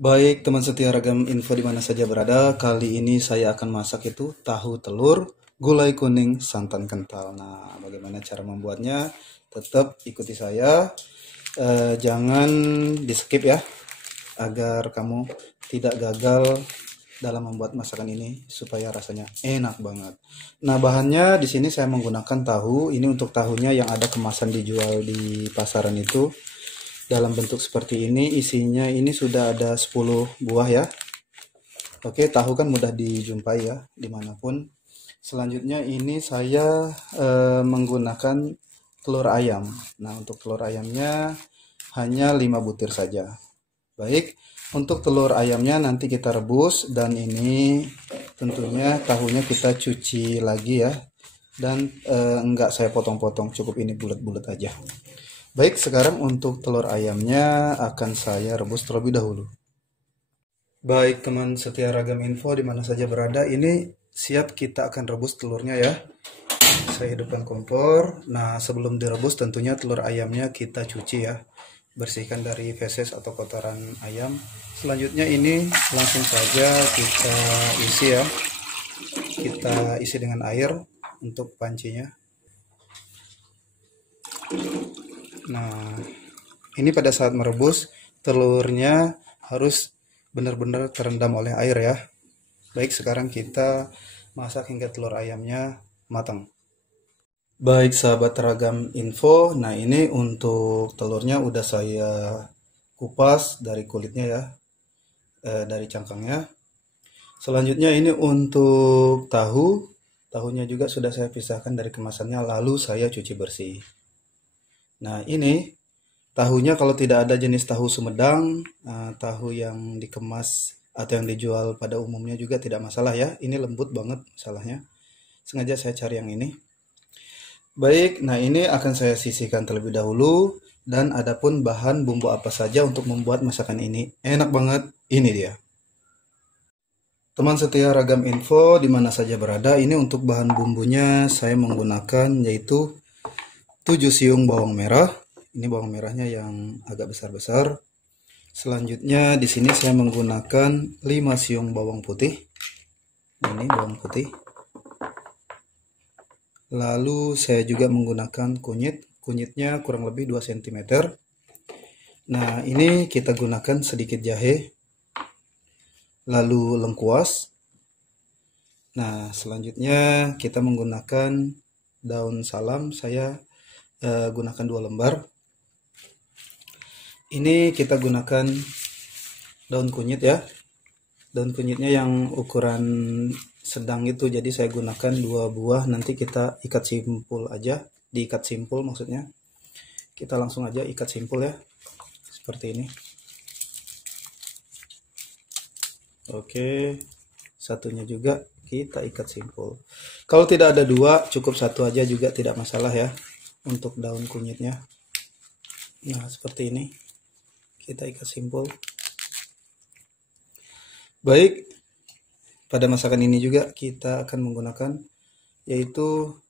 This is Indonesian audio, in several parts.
Baik, teman setia ragam info di mana saja berada. Kali ini saya akan masak itu tahu telur, gulai kuning, santan kental. Nah, bagaimana cara membuatnya? Tetap ikuti saya. Jangan di skip ya, agar kamu tidak gagal dalam membuat masakan ini supaya rasanya enak banget. Nah, bahannya di sini saya menggunakan tahu. Ini untuk tahunya yang ada kemasan dijual di pasaran itu dalam bentuk seperti ini. Isinya ini sudah ada 10 buah ya. Oke, tahu kan mudah dijumpai ya dimanapun. Selanjutnya ini saya menggunakan telur ayam. Nah, untuk telur ayamnya hanya 5 butir saja. Baik, untuk telur ayamnya nanti kita rebus, dan ini tentunya tahunya kita cuci lagi ya. Dan enggak saya potong-potong, cukup ini bulat-bulat aja. Baik, sekarang untuk telur ayamnya akan saya rebus terlebih dahulu. Baik, teman setia ragam info di mana saja berada, ini siap kita akan rebus telurnya ya. Saya hidupkan kompor. Nah, sebelum direbus tentunya telur ayamnya kita cuci ya. Bersihkan dari feses atau kotoran ayam. Selanjutnya ini langsung saja kita isi ya. Kita isi dengan air untuk pancinya. Nah, ini pada saat merebus telurnya harus benar-benar terendam oleh air ya. Baik, sekarang kita masak hingga telur ayamnya matang. Baik sahabat ragam info, nah ini untuk telurnya udah saya kupas dari kulitnya ya, dari cangkangnya. Selanjutnya ini untuk tahunya juga sudah saya pisahkan dari kemasannya, lalu saya cuci bersih. Nah, ini tahunya kalau tidak ada jenis tahu Sumedang, tahu yang dikemas atau yang dijual pada umumnya juga tidak masalah ya. Ini lembut banget masalahnya. Sengaja saya cari yang ini. Baik, nah ini akan saya sisihkan terlebih dahulu. Dan adapun bahan bumbu apa saja untuk membuat masakan ini enak banget, ini dia. Teman setia ragam info di mana saja berada, ini untuk bahan bumbunya saya menggunakan yaitu 7 siung bawang merah. Ini bawang merahnya yang agak besar-besar. Selanjutnya di sini saya menggunakan 5 siung bawang putih. Ini bawang putih. Lalu saya juga menggunakan kunyit. Kunyitnya kurang lebih 2 cm. Nah, ini kita gunakan sedikit jahe. Lalu lengkuas. Nah, selanjutnya kita menggunakan daun salam. Saya gunakan 2 lembar. Ini kita gunakan daun kunyit ya. Daun kunyitnya yang ukuran sedang itu, jadi saya gunakan 2 buah. Nanti kita ikat simpul aja, diikat simpul maksudnya. Kita langsung aja ikat simpul ya, seperti ini. Oke, satunya juga kita ikat simpul. Kalau tidak ada 2, cukup 1 aja juga tidak masalah ya untuk daun kunyitnya. Nah, seperti ini kita ikat simpul. Baik, pada masakan ini juga kita akan menggunakan yaitu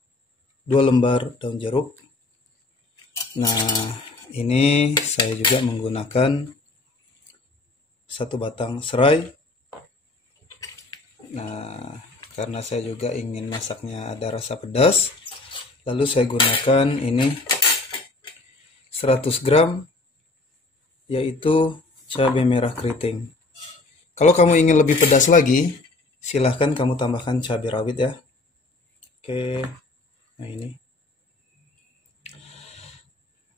2 lembar daun jeruk. Nah, ini saya juga menggunakan 1 batang serai. Nah, karena saya juga ingin masaknya ada rasa pedas, lalu saya gunakan ini 100 gram yaitu cabai merah keriting. Kalau kamu ingin lebih pedas lagi, silahkan kamu tambahkan cabai rawit ya. Oke, nah ini.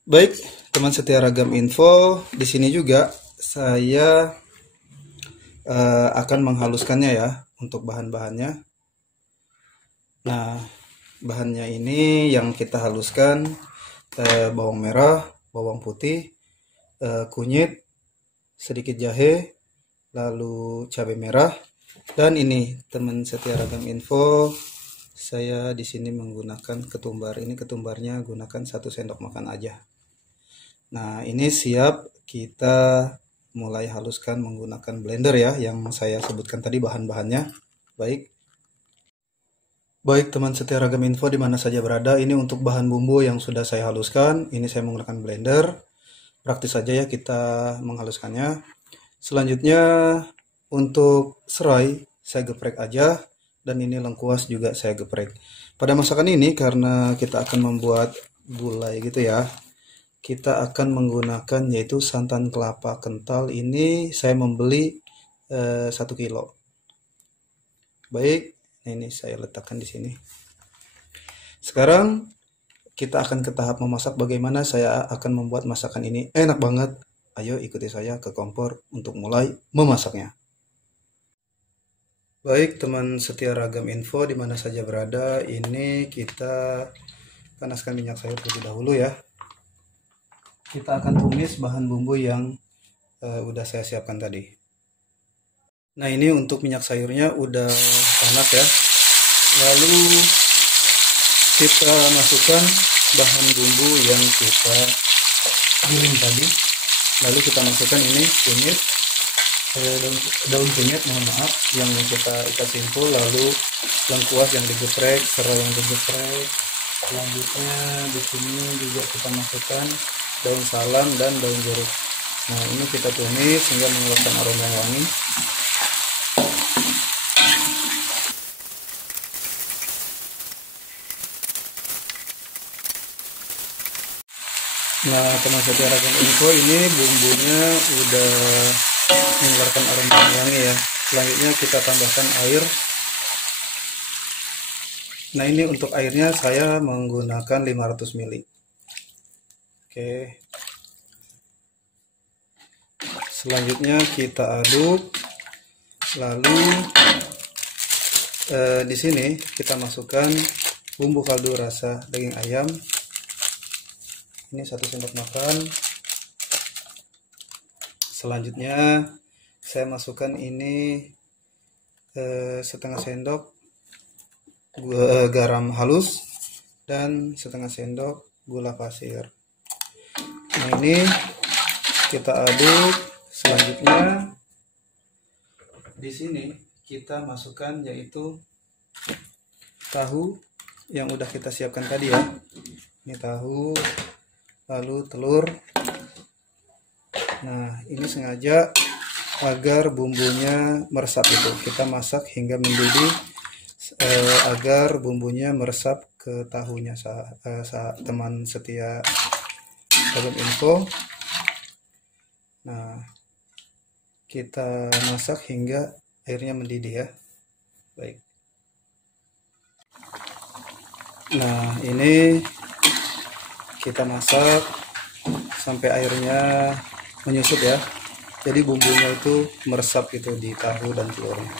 Baik, teman setia ragam info, di sini juga saya akan menghaluskannya ya untuk bahan-bahannya. Nah, bahannya ini yang kita haluskan bawang merah, bawang putih, kunyit, sedikit jahe, lalu cabai merah, dan ini teman setia ragam info, saya di sini menggunakan ketumbar. Ini ketumbarnya gunakan 1 sendok makan aja. Nah, ini siap kita mulai haluskan menggunakan blender ya, yang saya sebutkan tadi bahan-bahannya. Baik teman setia ragam info di mana saja berada, ini untuk bahan bumbu yang sudah saya haluskan. Ini saya menggunakan blender. Praktis saja ya kita menghaluskannya. Selanjutnya untuk serai saya geprek aja, dan ini lengkuas juga saya geprek. Pada masakan ini karena kita akan membuat gulai gitu ya, kita akan menggunakan yaitu santan kelapa kental. Ini saya membeli 1 kilo. Baik, ini saya letakkan di sini. Sekarang kita akan ke tahap memasak. Bagaimana saya akan membuat masakan ini enak banget. Ayo ikuti saya ke kompor untuk mulai memasaknya. Baik teman setia Ragam Info di mana saja berada, ini kita panaskan minyak sayur terlebih dahulu ya. Kita akan tumis bahan bumbu yang udah saya siapkan tadi. Nah, ini untuk minyak sayurnya udah panas ya. Lalu kita masukkan bahan bumbu yang kita giling tadi. Lalu kita masukkan ini kunyit, daun kunyit, mohon maaf, yang kita ikat simpul. Lalu lengkuas yang digeprek, serai yang digeprek. Selanjutnya di sini juga kita masukkan daun salam dan daun jeruk. Nah, ini kita tumis sehingga mengeluarkan aroma yang wangi. Nah, teman setia Ragam Info, ini bumbunya udah mengeluarkan aroma yang wangi ya. Selanjutnya kita tambahkan air. Nah, ini untuk airnya saya menggunakan 500 ml. Oke. Selanjutnya kita aduk. Lalu di sini kita masukkan bumbu kaldu rasa daging ayam. Ini 1 sendok makan. Selanjutnya saya masukkan ini setengah sendok garam halus dan setengah sendok gula pasir. Nah, ini kita aduk. Selanjutnya di sini kita masukkan yaitu tahu yang udah kita siapkan tadi ya. Ini tahu, lalu telur. Nah, ini sengaja agar bumbunya meresap itu. Kita masak hingga mendidih agar bumbunya meresap ke tahunya teman setia Ragam Info. Nah, kita masak hingga airnya mendidih ya. Baik. Nah, ini kita masak sampai airnya menyusut ya. Jadi bumbunya itu meresap gitu di tahu dan telurnya.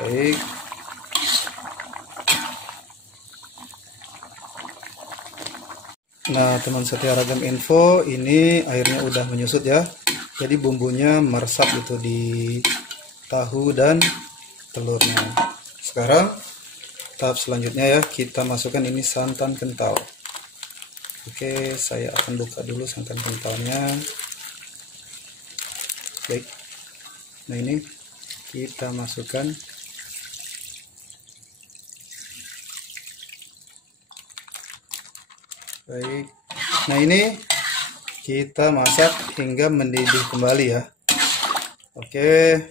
Baik. Nah, teman setia Ragam Info, ini airnya udah menyusut ya. Jadi bumbunya meresap gitu di tahu dan telurnya. Sekarang tahap selanjutnya ya, kita masukkan ini santan kental. Oke, saya akan buka dulu santan kentalnya. Baik. Nah, ini kita masukkan. Baik. Nah, ini kita masak hingga mendidih kembali ya. Oke.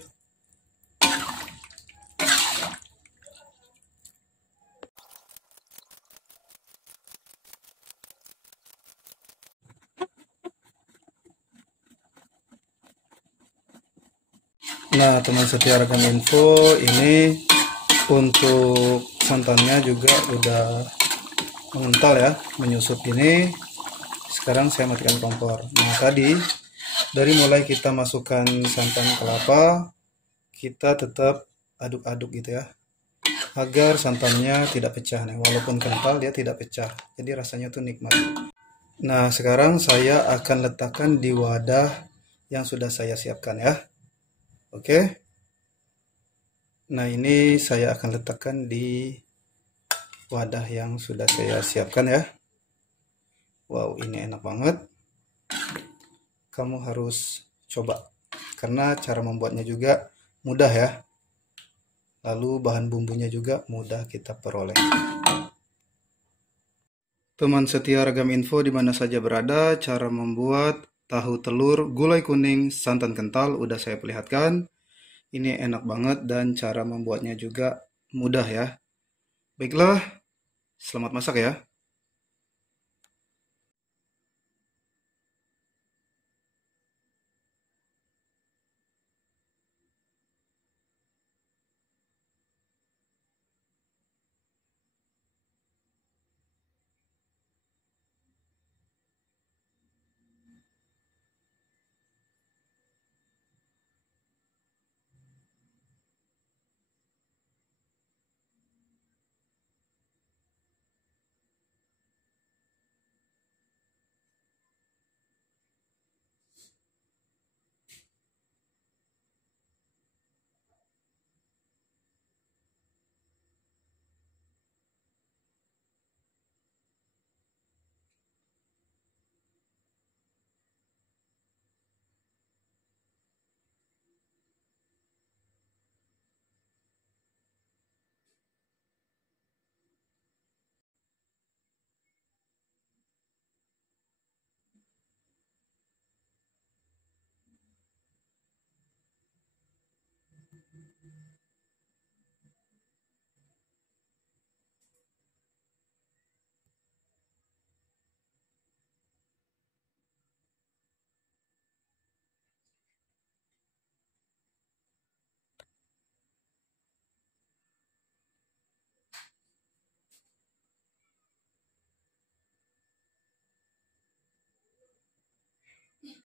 Nah, teman setia Ragam Info, ini untuk santannya juga udah mengental ya, menyusut ini. Sekarang saya matikan kompor. Nah, tadi dari mulai kita masukkan santan kelapa, kita tetap aduk-aduk gitu ya, agar santannya tidak pecah nih. Walaupun kental dia tidak pecah, jadi rasanya tuh nikmat. Nah, sekarang saya akan letakkan di wadah yang sudah saya siapkan ya. Oke. Nah, ini saya akan letakkan di wadah yang sudah saya siapkan ya. Wow, ini enak banget. Kamu harus coba, karena cara membuatnya juga mudah ya. Lalu bahan bumbunya juga mudah kita peroleh. Teman setia Ragam Info di mana saja berada, cara membuat tahu telur, gulai kuning, santan kental udah saya perlihatkan. Ini enak banget dan cara membuatnya juga mudah ya. Baiklah, selamat masak ya.